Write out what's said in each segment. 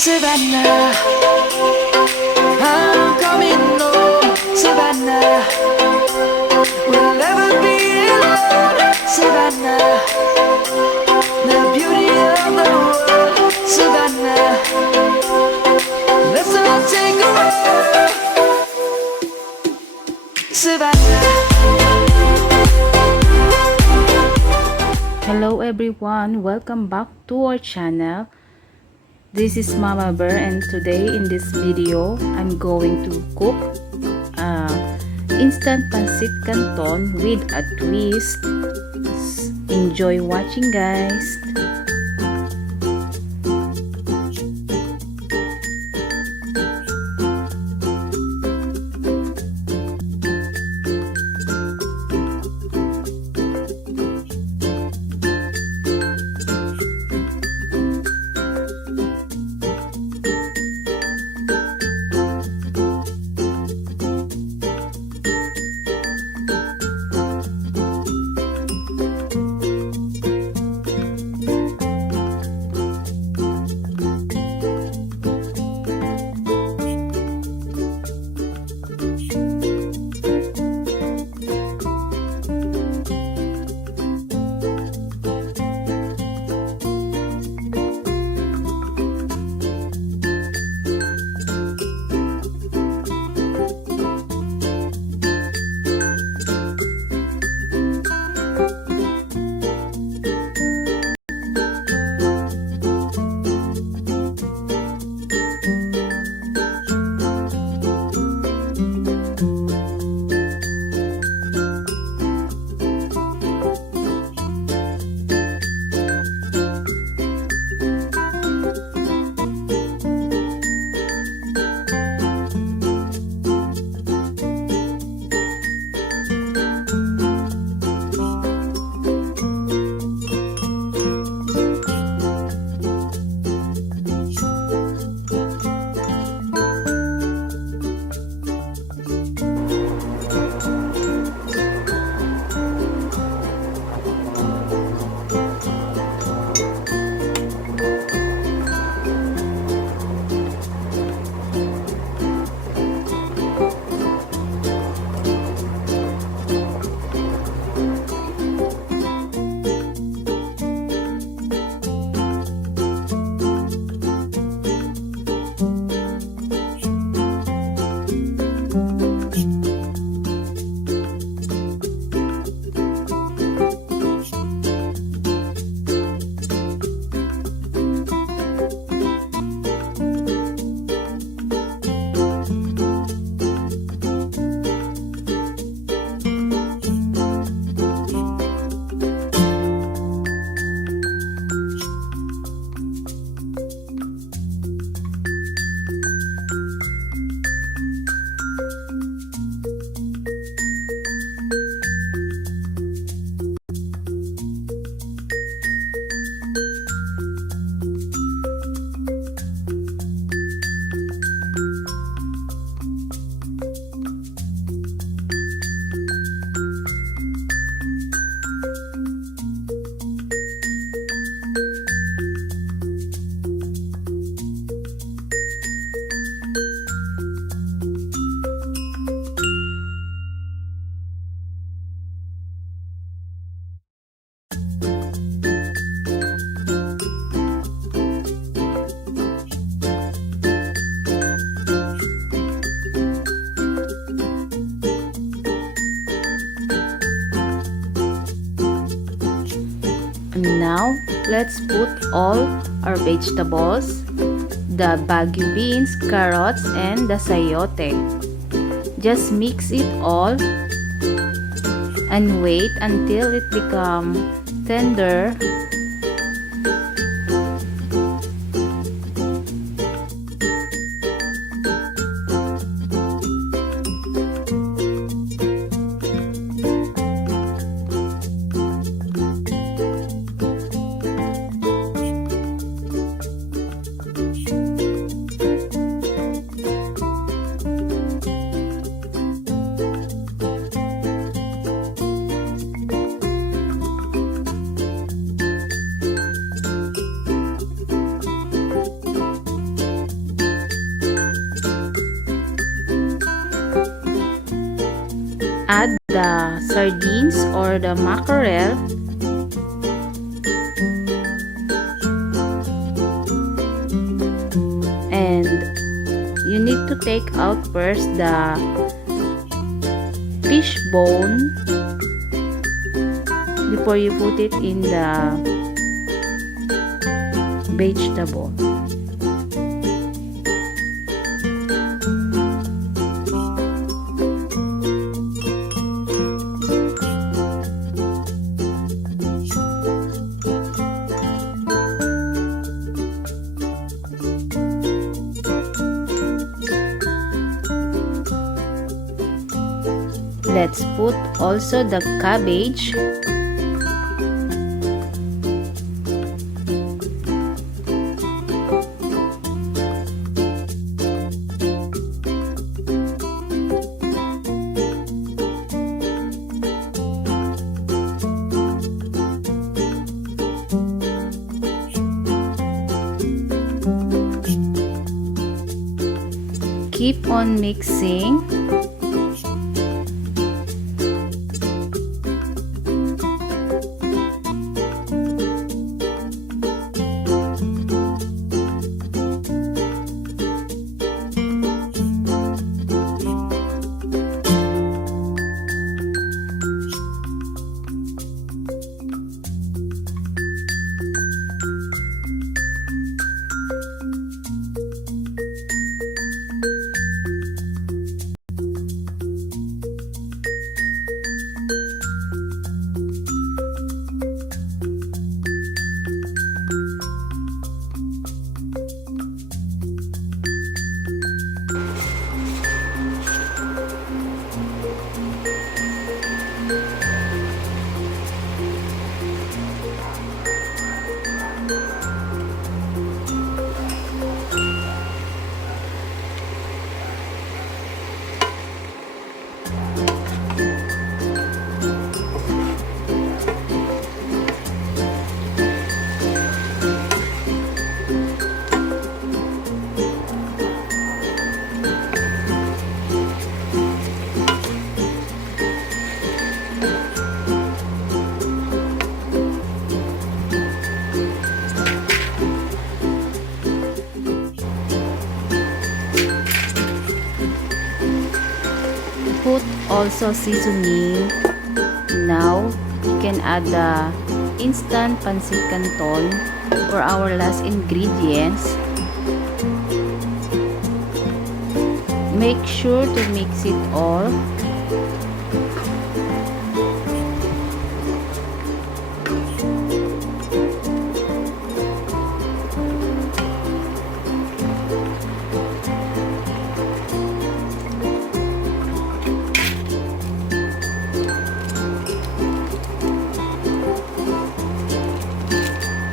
Savannah, I'm coming home. Savannah, we'll never be alone. Savannah, the beauty of the world. Savannah, let's all take a walk. Savannah. Hello everyone, welcome back to our channel. This is Mama Bear, and today in this video I'm going to cook instant pancit canton with a twist. Enjoy watching, guys. And now, let's put all our vegetables, the bagu beans, carrots, and the sayote. Just mix it all and wait until it becomes tender. add the sardines or the mackerel. And you need to take out first the fish bone before you put it in the vegetable. Let's put also the cabbage. Keep on mixing. Put also seasoning. Now you can add the instant pancit canton for our last ingredients. Make sure to mix it all.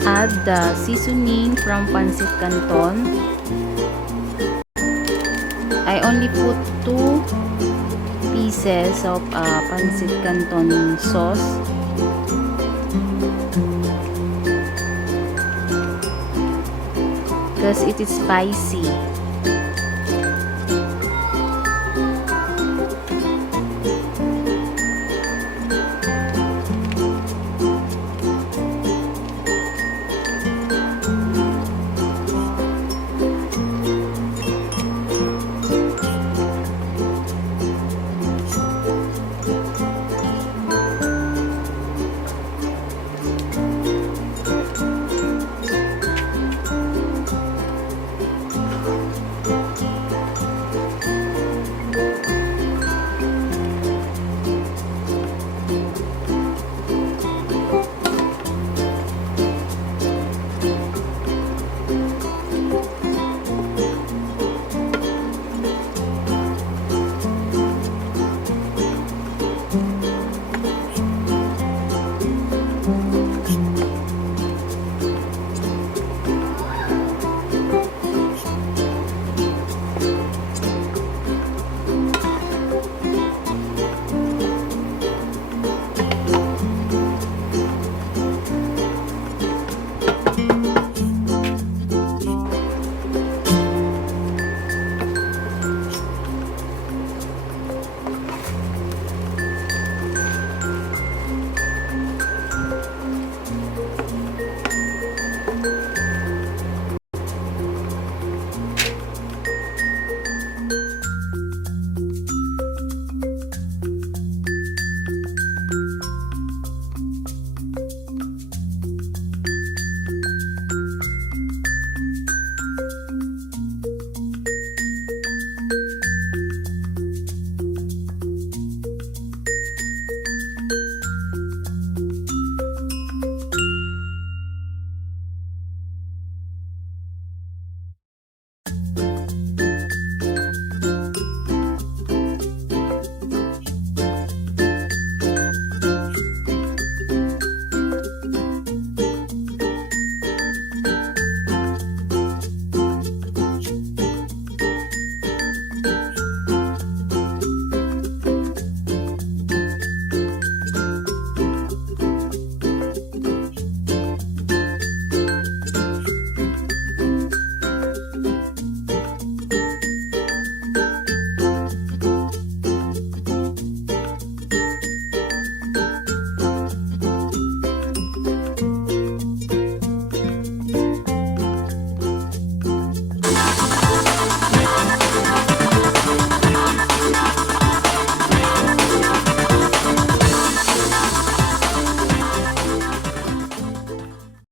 Add the seasoning from pancit canton. I only put 2 pieces of pancit canton sauce. Because it is spicy.